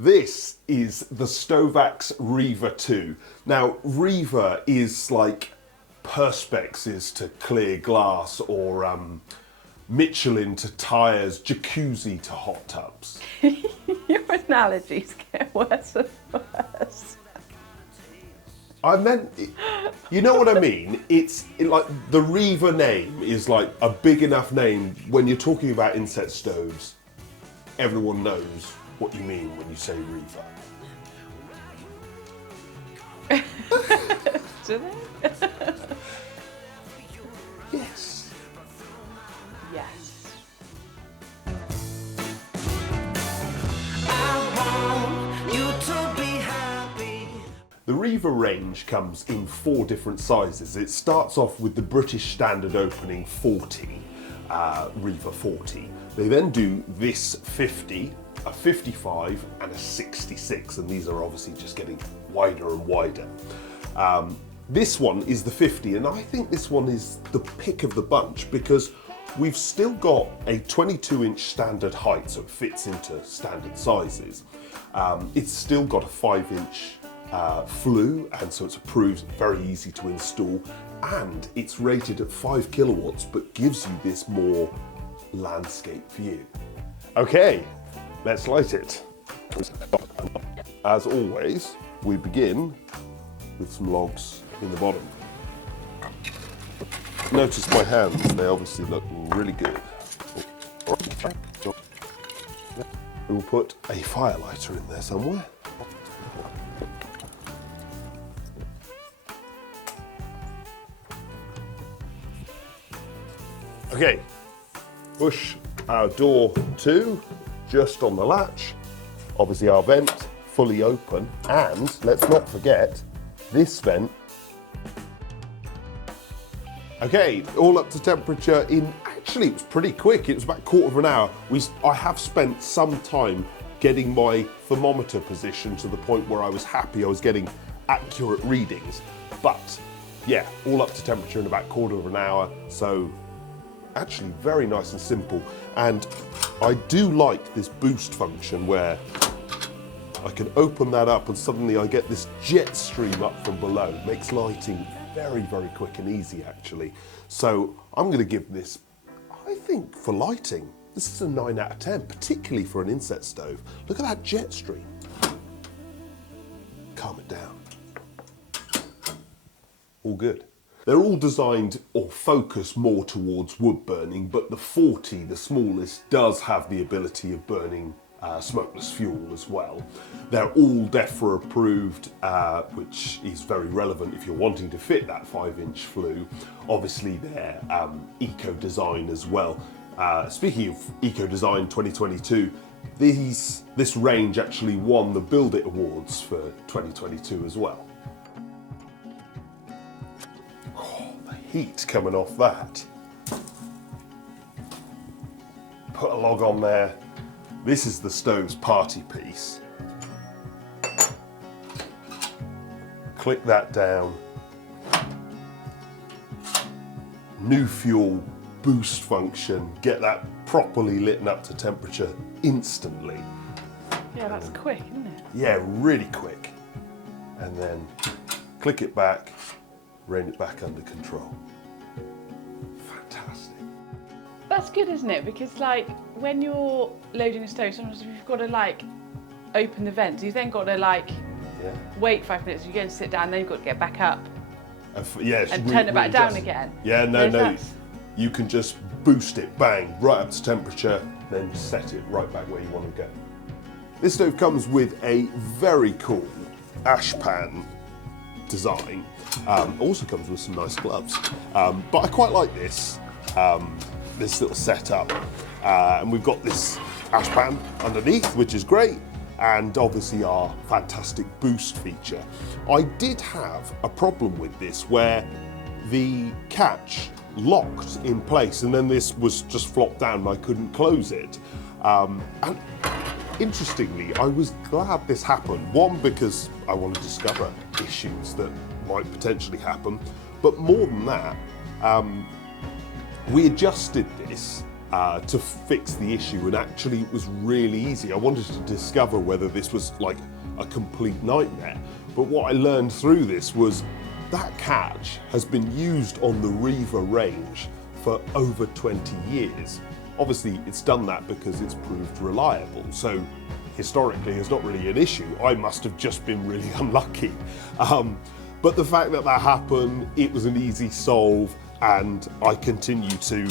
This is the Stovax Riva 2. Now, Reaver is like Perspex is to clear glass, or Michelin to tyres, jacuzzi to hot tubs. Your analogies get worse and worse. I meant, you know what I mean? Like the Reaver name is like a big enough name when you're talking about inset stoves. Everyone knows what you mean when you say Reaver. Do they? Yes. Yes. The Reaver range comes in 4 different sizes. It starts off with the British standard opening 40, Reaver 40. They then do this 50, a 55 and a 66, and these are obviously just getting wider and wider. This one is the 50, and I think this one is the pick of the bunch because we've still got a 22-inch standard height, so it fits into standard sizes. It's still got a 5-inch flue, and so it's approved, very easy to install, and it's rated at 5 kilowatts, but gives you this more landscape view. Okay, let's light it. As always, we begin with some logs in the bottom. Notice my hands, they obviously look really good. We'll put a firelighter in there somewhere. Okay, push our door to just on the latch. Obviously our vent fully open, and let's not forget this vent. Okay, all up to temperature in, actually it was pretty quick, it was about a quarter of an hour. I have spent some time getting my thermometer position to the point where I was happy I was getting accurate readings. But yeah, all up to temperature in about a quarter of an hour, so actually very nice and simple. And I do like this boost function where I can open that up and suddenly I get this jet stream up from below. Makes lighting very, very quick and easy actually. So I'm going to give this, I think for lighting, this is a 9 out of 10, particularly for an inset stove. Look at that jet stream. Calm it down. All good. They're all designed or focus more towards wood burning, but the 40, the smallest, does have the ability of burning smokeless fuel as well. They're all DEFRA approved, which is very relevant if you're wanting to fit that 5-inch flue. Obviously they're eco-design as well. Speaking of eco-design 2022, this range actually won the Build It Awards for 2022 as well. Oh, the heat coming off that. Put a log on there. This is the stove's party piece. Click that down. New fuel boost function. Get that properly lit and up to temperature instantly. Yeah, that's quick, isn't it? Yeah, really quick. And then click it back, rein it back under control. Fantastic. That's good, isn't it? Because like when you're loading a stove, sometimes you've got to like open the vents. You've then got to like wait 5 minutes. You go and sit down, then you've got to get back up. Yeah, and turn it back down again. Yeah, no. You can just boost it, bang, right up to temperature, then set it right back where you want to go. This stove comes with a very cool ash pan design. Also comes with some nice gloves. But I quite like this little setup. And we've got this ash pan underneath, which is great. And obviously our fantastic boost feature. I did have a problem with this where the catch locked in place and then this was just flopped down and I couldn't close it. And interestingly, I was glad this happened. One, because I want to discover issues that might potentially happen, but more than that, we adjusted this to fix the issue, and actually it was really easy. I wanted to discover whether this was like a complete nightmare, but what I learned through this was that catch has been used on the Reaver range for over 20 years. Obviously it's done that because it's proved reliable, so historically it's not really an issue. I must have just been really unlucky. But the fact that that happened, it was an easy solve, and I continue to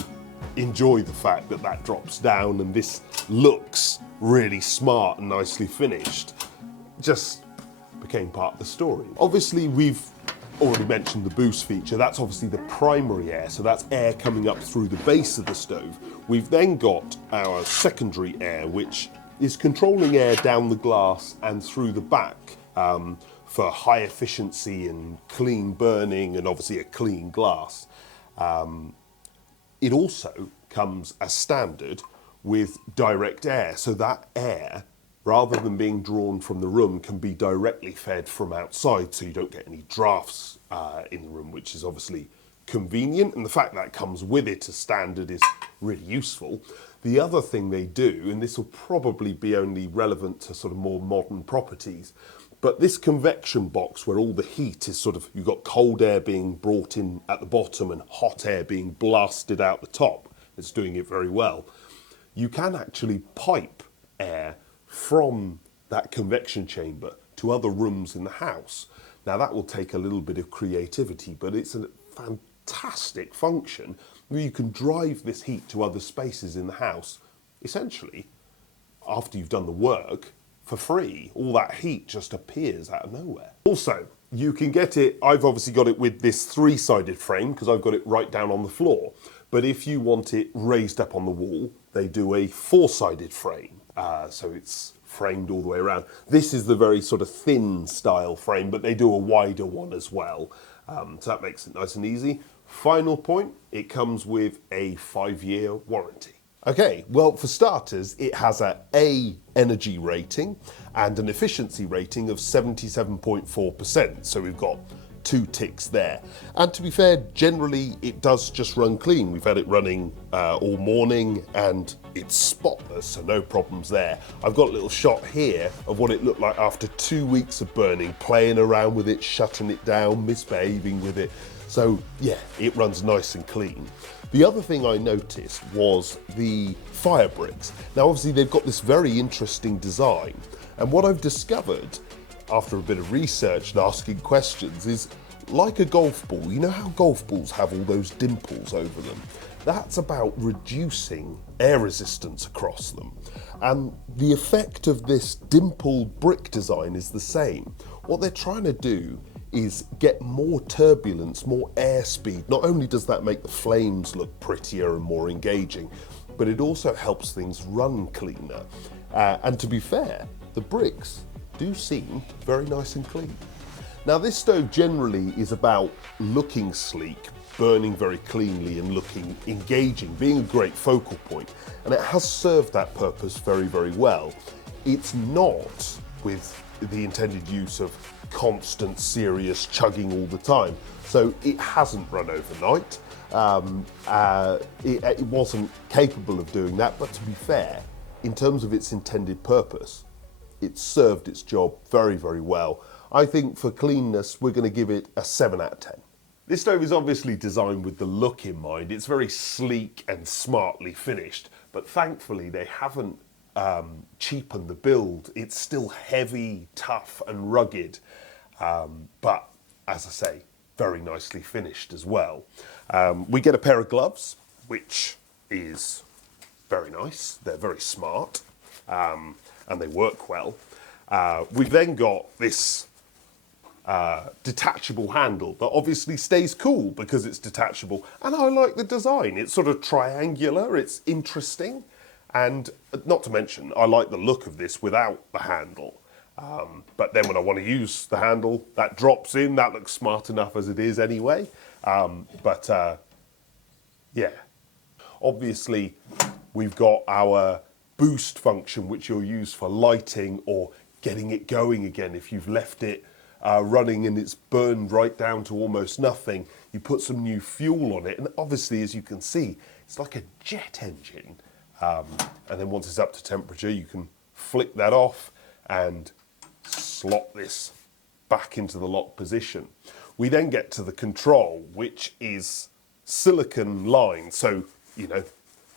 enjoy the fact that that drops down and this looks really smart and nicely finished. Just became part of the story. Obviously we've already mentioned the boost feature. That's obviously the primary air, so that's air coming up through the base of the stove. We've then got our secondary air, which is controlling air down the glass and through the back for high efficiency and clean burning, and obviously a clean glass. It also comes as standard with direct air, so that air, rather than being drawn from the room, can be directly fed from outside, so you don't get any drafts in the room, which is obviously convenient, and the fact that comes with it as standard is really useful. The other thing they do, and this will probably be only relevant to sort of more modern properties, but this convection box where all the heat is sort of, you've got cold air being brought in at the bottom and hot air being blasted out the top, it's doing it very well. You can actually pipe air from that convection chamber to other rooms in the house. Now that will take a little bit of creativity, but it's a fantastic function where you can drive this heat to other spaces in the house, essentially, after you've done the work, for free. All that heat just appears out of nowhere. Also, you can get it, I've obviously got it with this 3-sided frame because I've got it right down on the floor. But if you want it raised up on the wall, they do a 4-sided frame. So it's framed all the way around. This is the very sort of thin style frame, but they do a wider one as well. So that makes it nice and easy. Final point, it comes with a 5-year warranty. Okay, well, for starters, it has a A energy rating and an efficiency rating of 77.4%. So we've got 2 ticks there. And to be fair, generally it does just run clean. We've had it running all morning and it's spotless, so no problems there. I've got a little shot here of what it looked like after 2 weeks of burning, playing around with it, shutting it down, misbehaving with it. So yeah, it runs nice and clean. The other thing I noticed was the fire bricks. Now obviously they've got this very interesting design, and what I've discovered after a bit of research and asking questions is, like a golf ball, you know how golf balls have all those dimples over them? That's about reducing air resistance across them. And the effect of this dimpled brick design is the same. What they're trying to do is get more turbulence, more airspeed. Not only does that make the flames look prettier and more engaging, but it also helps things run cleaner. And to be fair, the bricks do seem very nice and clean. Now this stove generally is about looking sleek, burning very cleanly and looking engaging, being a great focal point, and it has served that purpose very, very well. It's not with the intended use of constant, serious chugging all the time. So it hasn't run overnight. It wasn't capable of doing that, but to be fair, in terms of its intended purpose, it served its job very, very well. I think for cleanness, we're going to give it a 7 out of 10. This stove is obviously designed with the look in mind. It's very sleek and smartly finished, but thankfully they haven't cheapened the build. It's still heavy, tough and rugged, but as I say, very nicely finished as well. We get a pair of gloves, which is very nice. They're very smart and they work well. We've then got this detachable handle that obviously stays cool because it's detachable, and I like the design. It's sort of triangular, it's interesting, and not to mention I like the look of this without the handle. But then when I want to use the handle, that drops in. That looks smart enough as it is anyway. Yeah, obviously we've got our boost function, which you'll use for lighting or getting it going again. If you've left it running and it's burned right down to almost nothing, you put some new fuel on it, and obviously, as you can see, It's like a jet engine. And then once it's up to temperature, you can flick that off and slot this back into the lock position. We then get to the control, which is silicone lined. So, you know,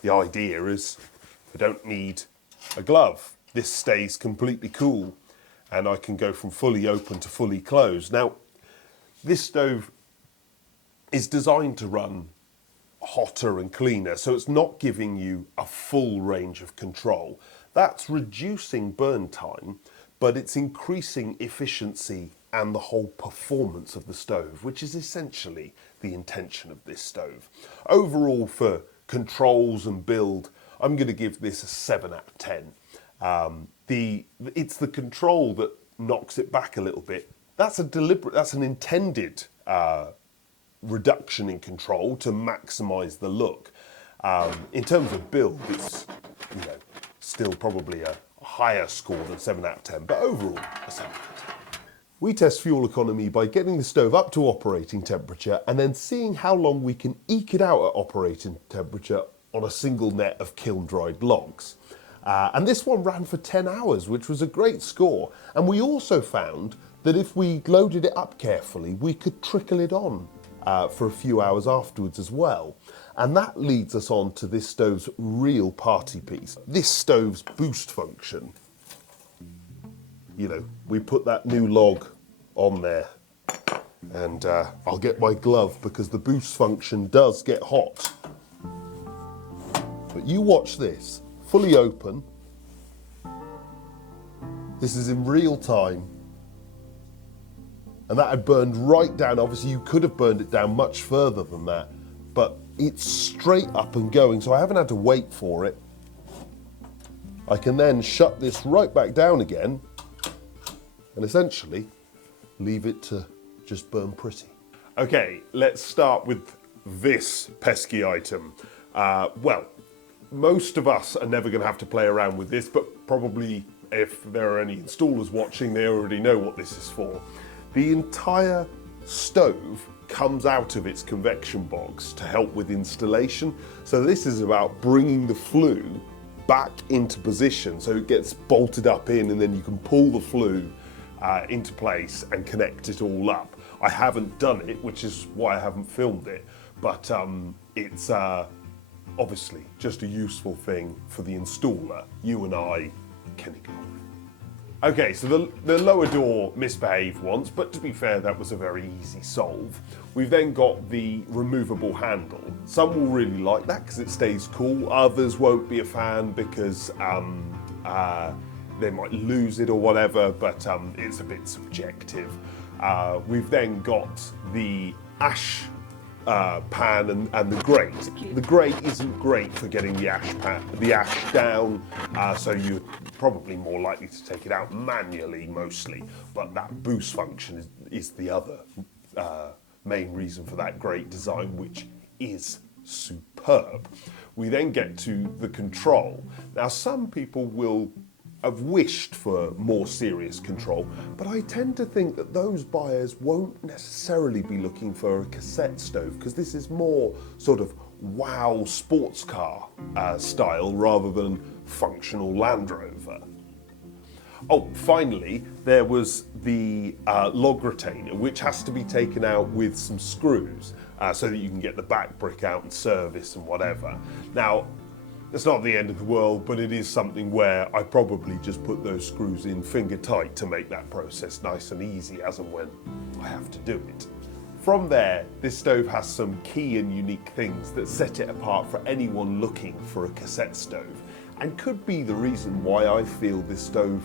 the idea is I don't need a glove. This stays completely cool and I can go from fully open to fully closed. Now, this stove is designed to run hotter and cleaner, so it's not giving you a full range of control. That's reducing burn time, but it's increasing efficiency and the whole performance of the stove, which is essentially the intention of this stove. Overall, for controls and build, I'm going to give this a 7 out of 10. It's the control that knocks it back a little bit. That's an intended reduction in control to maximise the look. In terms of build, it's, you know, still probably a higher score than 7 out of 10, but overall, a 7 out of 10. We test fuel economy by getting the stove up to operating temperature and then seeing how long we can eke it out at operating temperature on a single net of kiln-dried logs. And this one ran for 10 hours, which was a great score. And we also found that if we loaded it up carefully, we could trickle it on for a few hours afterwards as well. And that leads us on to this stove's real party piece. This stove's boost function. You know, we put that new log on there and I'll get my glove because the boost function does get hot. But you watch this, fully open. This is in real time. And that had burned right down. Obviously you could have burned it down much further than that, but it's straight up and going, so I haven't had to wait for it. I can then shut this right back down again and essentially leave it to just burn pretty. Okay, let's start with this pesky item. Well, most of us are never going to have to play around with this, but probably if there are any installers watching, they already know what this is for. The entire stove comes out of its convection box to help with installation. So this is about bringing the flue back into position so it gets bolted up in, and then you can pull the flue into place and connect it all up. I haven't done it, which is why I haven't filmed it, but it's obviously just a useful thing for the installer. You and I can ignore it. Okay, so the lower door misbehaved once, but to be fair, that was a very easy solve. We've then got the removable handle. Some will really like that because it stays cool. Others won't be a fan because they might lose it or whatever, but it's a bit subjective. We've then got the ash pan and the grate. The grate isn't great for getting the ash down, so you're probably more likely to take it out manually mostly, but that boost function is the other main reason for that great design, which is superb. We then get to the control. Now, some people will have wished for more serious control, but I tend to think that those buyers won't necessarily be looking for a cassette stove, because this is more sort of wow sports car style rather than functional Land Rover. Oh, finally, there was the log retainer, which has to be taken out with some screws so that you can get the back brick out and service and whatever. Now, it's not the end of the world, but it is something where I probably just put those screws in finger tight to make that process nice and easy as and when I have to do it. From there, this stove has some key and unique things that set it apart for anyone looking for a cassette stove, and could be the reason why I feel this stove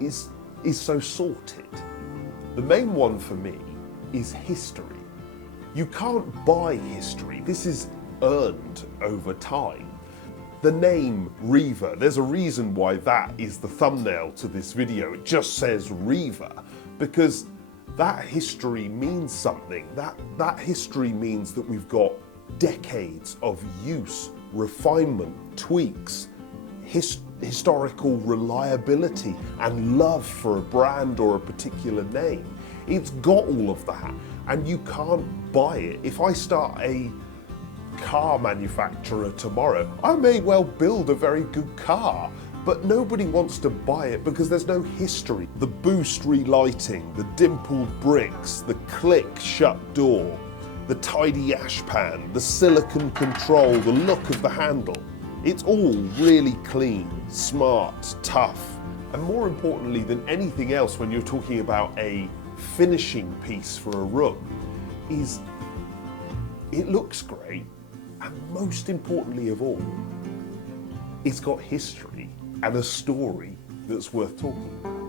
is so sorted. The main one for me is history. You can't buy history. This is earned over time. The name Reaver, there's a reason why that is the thumbnail to this video. It just says Reaver, because that history means something. That history means that we've got decades of use, refinement, tweaks, historical reliability, and love for a brand or a particular name. It's got all of that, and you can't buy it. If I start a car manufacturer tomorrow. I may well build a very good car, but nobody wants to buy it because there's no history. The boost relighting, the dimpled bricks, the click shut door, the tidy ash pan, the silicon control, the look of the handle. It's all really clean, smart, tough, and more importantly than anything else when you're talking about a finishing piece for a room, is it looks great, and most importantly of all, it's got history and a story that's worth talking about.